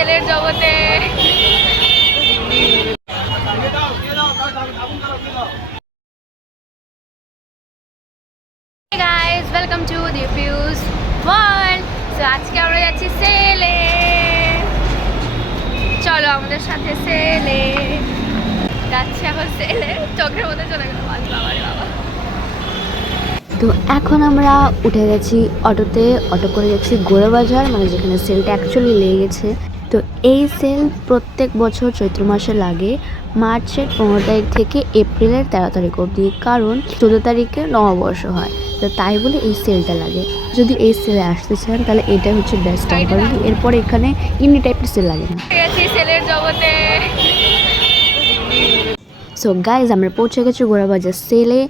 সেলের জগতে। Guys, welcome to Dipu's world. So আজকে আমরা যাচ্ছি সেলে। চলো আমাদের সাথে সেলে। যাচ্ছি এখন সেলে। চোখের মধ্যে চলে গেল বাবারে বাবা। তো এখন আমরা উঠে গেছি অটোতে, অটো করে যাচ্ছি গোড়াবাজার, মানে যেখানে সেলটা অ্যাকচুয়ালি লেগে গেছে। তো এই সেল প্রত্যেক বছর চৈত্র মাসে লাগে, মার্চের 15 তারিখ থেকে এপ্রিলের 13 তারিখ অবধি, কারণ 14 তারিখে নববর্ষ হয়। তো তাই বলে এই সেলটা লাগে। যদি এই সেলে আসতে চান তাহলে এটাই হচ্ছে বেস্ট টাইম, কারণ এরপর এখানে এমনি টাইপের সেল লাগে না। সেলের জগতে। সো গাইজ, আমরা পৌঁছে গেছি গোড়াবাজার সেলে।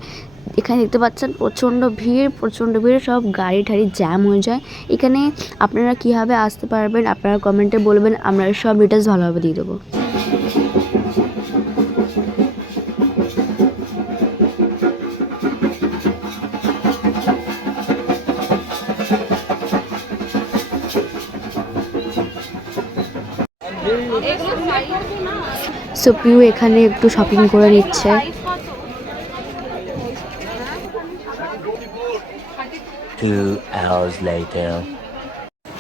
এখানে দেখতে পাচ্ছেন প্রচণ্ড ভিড়, সব গাড়ি ঠাড়ি জ্যাম হয়ে যায়। এখানে আপনারা কীভাবে আসতে পারবেন আপনারা কমেন্টে বলবেন, আমরা সব ডিটেলস ভালোভাবে দিয়ে দেবো। সো পিউ এখানে একটু শপিং করে নিচ্ছে। 2 hours later.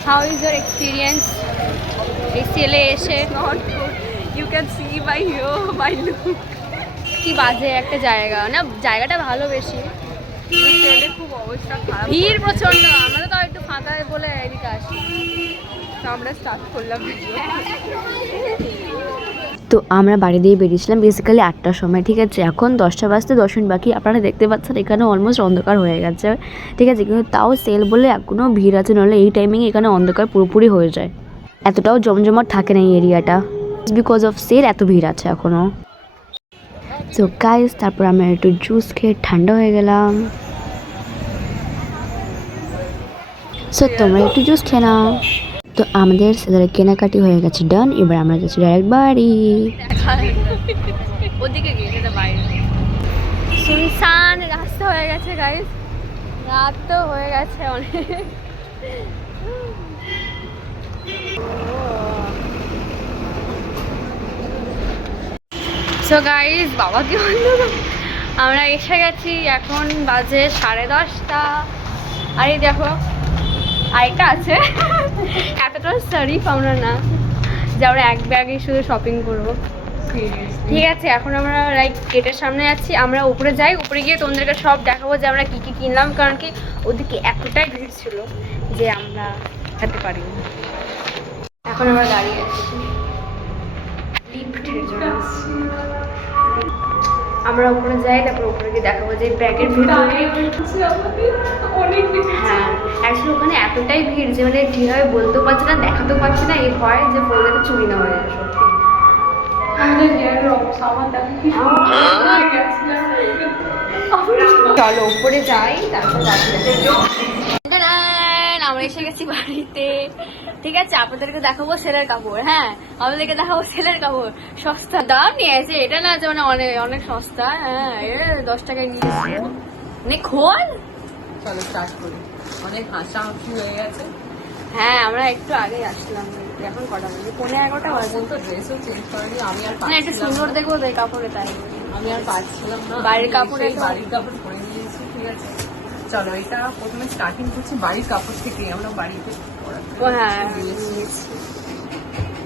How is your experience? এই সেলে এসে? Not good. You can see by here, my look. কি বাজে একটা জায়গা না, জায়গাটা ভালো বেশি। সেলে খুব অবস্থা খারাপ, ভিড় প্রচন্ড। আমরা তো একটু ফাঁকা বলে এদিকে আসি, তো আমরা স্টার্ট করলাম। তো আমরা বাড়ি দিয়ে বেরিয়েছিলাম বেসিক্যালি 8টার সময়, ঠিক আছে। এখন 10টা বাজতে 10 মিনিট বাকি। আপনারা দেখতে পাচ্ছেন এখানে অলমোস্ট অন্ধকার হয়ে গেছে, ঠিক আছে। কিন্তু তাও সেল বলে এখনও ভিড় আছে, নাহলে এই টাইমিংয়ে এখানে অন্ধকার পুরোপুরি হয়ে যায়। এতটাও জমজমাট থাকে না এই এরিয়াটা, বিকজ অফ সেল এত ভিড় আছে এখনও। সো গাইস, তারপর আমরা একটু জুস খেয়ে ঠান্ডা হয়ে গেলাম। সো তোমরা একটু জুস খেয়ে নাও। তো আমাদের সেলের কেনাকাটি হয়ে গেছে ডান। এবার আমরা যাচ্ছি ডাইরেক্ট বাড়ি। ওদিকে গিয়ে যেটা বাইরে শুনশান রাস্তা হয়ে গেছে গাইস, রাত তো হয়ে গেছে অনেক। সো গাইস, বাবা কি বললো, আমরা এসে গেছি। এখন বাজে 10:30। আর এই দেখো আরেকটা আছে। এতটা শরীফ আমরা না যে আমরা এক ব্যাগে শুধু শপিং করবো, ঠিক আছে। এখন আমরা লাইক গেটের সামনে যাচ্ছি। আমরা উপরে যাই, উপরে গিয়ে তোমাদেরকে সব দেখাবো যে আমরা কী কী কিনলাম, কারণ কি ওদিকে এতটাই ভিড় ছিল যে আমরা খেতে পারিনি। এখন আমরা দাঁড়িয়ে আছি লিফটের জন্য। আমরা উপরে যাই, তারপর উপরে গিয়ে দেখাবো যে ব্যাগের ভিতরে অনেক। হ্যাঁ, অ্যাকচুয়ালি ওখানে এতটাই ভিড় যে মানে কীভাবে বলতেও পারছি না, দেখাতেও পারছি না। এই ভয় যে ফোনটাকে চুরি না হয়ে যায়। সত্যি চলো উপরে যাই, তারপর আমরা এসে গেছি বাড়িতে, ঠিক আছে। আপনাদেরকে দেখাবো সেলের কাপড়। হ্যাঁ, আমাদেরকে দেখাবো সেলের কাপড়। সস্তা দাম নিয়েছে, এটা না যে মানে অনেক অনেক সস্তা। হ্যাঁ, এটা 10 টাকায় নিয়েছে। অনেক খোল। চলো স্টার্ট করি। অনেক হাসাহাসি হয়ে গেছে। হ্যাঁ, আমরা একটু আগে আসলাম। এখন কটা বাজে? 11:30 বাজে। তো ড্রেসও চেঞ্জ করেনি। আমি আর একটু সুন্দর দেখবো তাই কাপড়ে, তাই আমি আর পাচ্ছিলাম না। বাড়ির কাপড়ে বাড়ির কাপড় পরে নিয়েছি, ঠিক আছে। চলো, এটা প্রথমে স্টার্টিং করছি বাড়ির কাপড় থেকে। আমরা বাড়িতে হ্যাঁ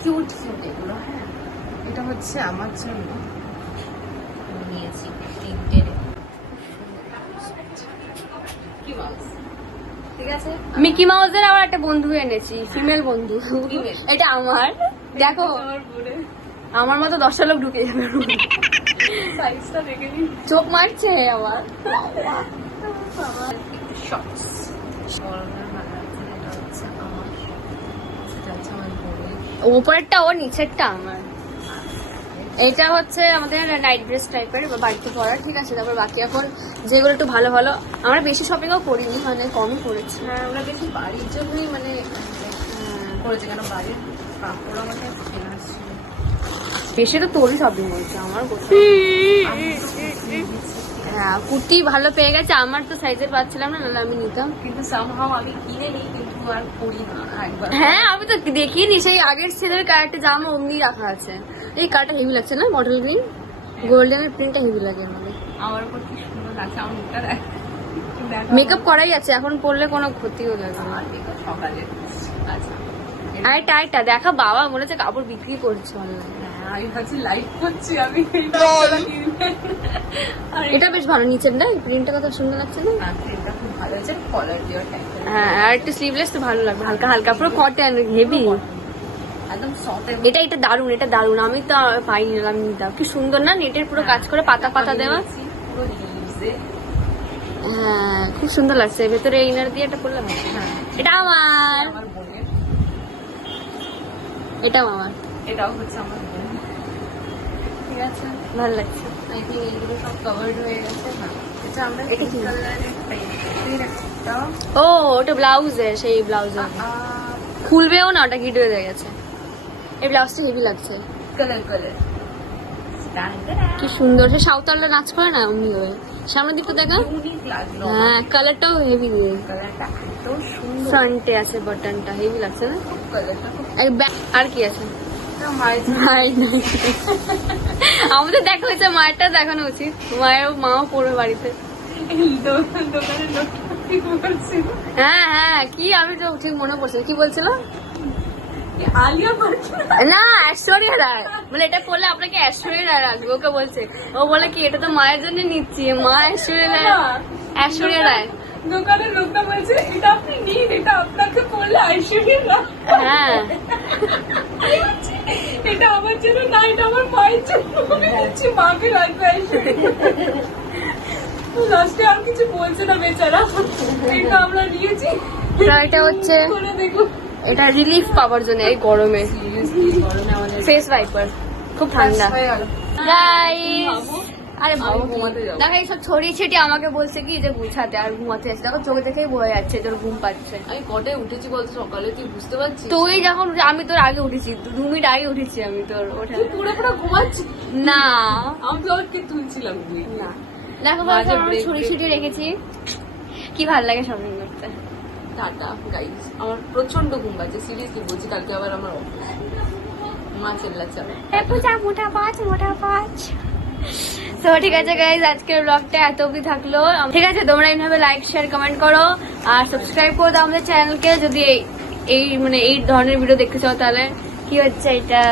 কিউট কিউট এগুলো। হ্যাঁ, এটা হচ্ছে আমার জন্য নিয়েছি প্রিন্টের। ঠিক আছে, মিকি মাউসের আবার একটা বন্ধু এনেছি, ফিমেল বন্ধু। এটা আমার, দেখো আমার মতো 10টা লোক ঢুকে যাবে। সাইজটা দেখে নিন। চোখ মারছে আমার। শর্টস গরমের মাথা আছে, এটা হচ্ছে আমার, সেটা হচ্ছে আমার বোনের। উপরেরটা ওর, নিচেরটা আমার। এইটা হচ্ছে আমাদের নাইট ড্রেস টাইপের বাড়িতে পরার, ঠিক আছে। তারপর বাকি এখন যেগুলো একটু ভালো ভালো, আমরা বেশি শপিংও করিনি, মানে কমই করেছি। হ্যাঁ, আমরা বেশি বাড়ির জন্যই মানে করেছি, কেন বাড়ির কাপড় আমাদের কেনা ছিল বেশি। তো তোরই শপিং হয়েছে, আমার কোথায়। হ্যাঁ, কুর্তি ভালো পেয়ে গেছে। আমার তো সাইজের পাচ্ছিলাম না, নাহলে আমি নিতাম। কিন্তু সামহাও আমি কিনে নিই, কিন্তু আর পরি না একবার। হ্যাঁ আমি তো দেখিনি, সেই আগের সেলের কালারটা জামা অমনি রাখা আছে। এই কালারটা হেভি লাগছে না, মডেল গ্রিন গোল্ডেনের প্রিন্টটা হেভি লাগে আমাকে। আমার উপর কি সুন্দর লাগছে, আমার মুখটা দেখ। মেকআপ করাই আছে, এখন পরলে কোনো ক্ষতিও লাগে না। আর দেখো সকালে। আচ্ছা আরে টাইটা দেখা, বাবা মনে হচ্ছে কাপড় বিক্রি করছে অনলাইনে। হ্যাঁ, আমি ভাবছি লাইভ করছি আমি। এটা বেশ ভালো, নিচের না প্রিন্টটা কত সুন্দর লাগছে না। এটা খুব ভালো হয়েছে, কলার দেওয়ার টাইপ। হ্যাঁ আর একটু স্লিভলেস তো ভালো লাগবে, হালকা হালকা পুরো কটন হেভি। একদম সফট। এটা দারুন, এটা দারুন, আমি তো পাইনি, নিলাম নিতাম। কি সুন্দর না, নেটের পুরো কাজ করে পাতা পাতা দেওয়া। পুরো লিভসে। হ্যাঁ খুব সুন্দর লাগছে, ভেতরে ইনার দিয়ে এটা পরলাম। হ্যাঁ, এটা আমার, আমার বোনের। এটাও আমার। এটাও হচ্ছে আমার বোন। ঠিক আছে, ভালো লাগছে। আই থিঙ্ক এইগুলো সব কভার্ড হয়ে গেছে। হ্যাঁ, এটা আমরা এটা কি? কালারের একটা ও ওটা ব্লাউজে, সেই ব্লাউজে খুলবেও না, ওটা গিট হয়ে গেছে। এই ব্লাউজটা হেভি লাগছে, কালার কালার। কি সুন্দর। সে সাঁওতালরা নাচ করে না অমনি হয়ে। সামনের দিকটা দেখা, ইউনিক লাগলো। হ্যাঁ কালারটাও হেভি দিয়ে, কালারটা এত সুন্দর। ফ্রন্টে আছে বাটনটা, হেভি লাগছে না। কালারটা খুব আর কি আছে? মায়ের মায়ের নাই, আমাদের দেখা হয়েছে, মায়েরটা দেখানো উচিত। মাও পড়বে বাড়িতে। দোকানের লোক ঠিক বলছিল হ্যাঁ হ্যাঁ, কি আমি তো ঠিক মনে পড়ছে, কি বলছিল? আলিয়া ভাট। না ঐশ্বরিয়া রায়, বলে এটা পড়লে আপনাকে ঐশ্বরিয়া রায় রাখবে, ওকে বলছে। ও বলে কি এটা তো মায়ের জন্য নিচ্ছি, মা ঐশ্বরিয়া রায়। ঐশ্বরিয়া রায়, দোকানের লোকটা বলছে এটা আপনি নিন, এটা আপনাকে পড়লে ঐশ্বরিয়া রায়। হ্যাঁ এটা আমার জন্য না, এটা আমার মায়ের জন্য। আমি বলছি মাকে রাখবে ঐশ্বরিয়া। লাস্টে আর কিছু বলছে না বেচারা। এটা আমরা নিয়েছি। এটা হচ্ছে, করে দেখো। এটা রিলিফ পাওয়ার জন্য এই গরমে। গরমে আমাদের ফেস ওয়াইপার, খুব ঠান্ডা। হয়ে গেল। গাইস আরে বাবা, আমি ঘুমাতে যাবো। দেখো এইসব ছড়িয়ে ছিটিয়ে আমাকে বলছে কি যে গুছাতে, আর ঘুমাতে যাচ্ছে। দেখো চোখে দেখেই বোঝা যাচ্ছে তোর ঘুম পাচ্ছে। আমি কটায় উঠেছি বলতো সকালে, তুই বুঝতে পারছিস? তুই যখন, আমি তোর আগে উঠেছি, 2 মিনিট আগে উঠেছি আমি তোর ওঠা। তুই পুরো পুরো ঘুমাচ্ছিস। না আমি তো আজকে তুলছিলাম তুই। না, দেখো মাঝে আমরা break, ছড়িয়ে break. ছিটিয়ে রেখেছি। কি ভালো লাগে শপিং করতে। টাটা গাইস, আমার প্রচন্ড ঘুম পাচ্ছে, সিরিয়াসলি বলছি। কালকে আবার আমার মা চেল্লাচ্ছে আবার। মোটা পাঁচ। তো ঠিক আছে গাইজ, আজকের ব্লগটা এত অবধি থাকলো। ঠিক আছে, তোমরা এইভাবে লাইক শেয়ার কমেন্ট করো আর সাবস্ক্রাইব করে দাও আমাদের চ্যানেলকে, যদি এই ধরনের ভিডিও দেখতে চাও। তাহলে কি হচ্ছে এটা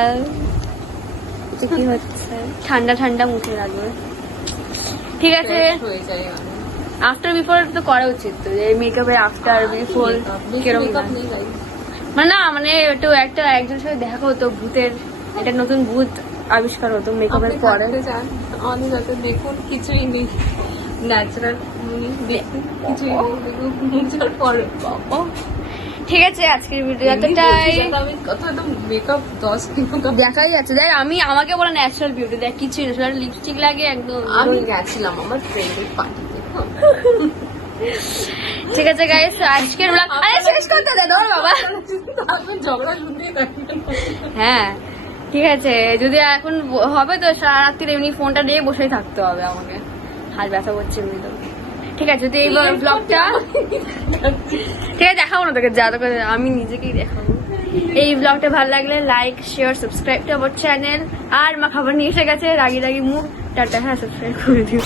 কি হচ্ছে, ঠান্ডা ঠান্ডা মুখে লাগবে। ঠিক আছে, Fresh হয়ে যায় মানে। আফটার বিফোর তো করা উচিত, তো এই মেকআপের আফটার বিফোর কিরকম মেকআপ লাগে? নেই গাইস। মানে একটু একজনের সাথে দেখা হতো, ভূতের একটা নতুন ভূত আবিষ্কার হতো মেকআপের আপনি পরে। থাকতে চান আমাদের সাথে, দেখুন কিছুই নেই, ন্যাচারাল দেখুন কিছুই নেই, দেখুন মুছার পরে ও ঠিক আছে, আজকের ভিডিও এতটাই। আমি কত তো মেকআপ 10 মেকআপ দেখাই যাচ্ছে, দেখ আমি আমাকে বলে ন্যাচারাল বিউটি, দেখ কিছুই না, লিপস্টিক লাগে একদম। আমি গেছিলাম আমার ফ্রেন্ডের পার্টিতে। ঠিক আছে গাইস, আজকের ব্লগ আরে শেষ করতে দে ধর বাবা। আমি ঝগড়া শুনতেই থাকবেন। হ্যাঁ ঠিক আছে, যদি এখন হবে তো সারা রাত্রি এমনি ফোনটা নিয়ে বসেই থাকতে হবে আমাকে, হাত ব্যথা করছে এমনি তো। ঠিক আছে, যদি এই ব্লগটা, ঠিক আছে দেখাবো না তোকে, যা তোকে আমি নিজেকেই দেখাবো। এই ব্লগটা ভালো লাগলে like share subscribe to our channel. আর মা খাবার নিয়ে এসে গেছে, রাগি রাগি মুখ। টাটা, হ্যাঁ সাবস্ক্রাইব করে দিও।